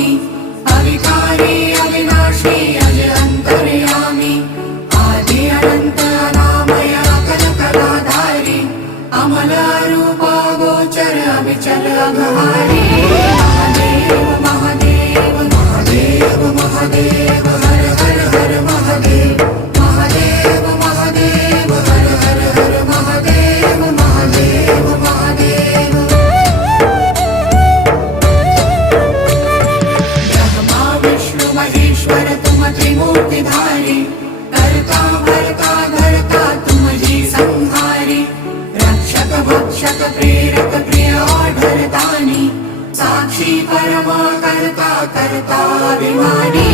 स्वामी अविकारी अविनाशी अज अंतर्यामी आदि अनंत अनामय अकल कलाधारी अमल रूप गोचर अविचल अघहारी महादेव महादेव महादेव महादेव हर हर हर महादेव महादेव महादेव हर हर हर महादेव महादेव महादेव ब्रह्मा विष्णु महेश्वर तुम त्रिमूर्तिधारी कर्ता भर्ता धर्ता तुम जी संहारी रक्षक भक्षक प्रेरक प्रिय आढरतानी साक्षी परमा कर्ता कर्ता अभिमानी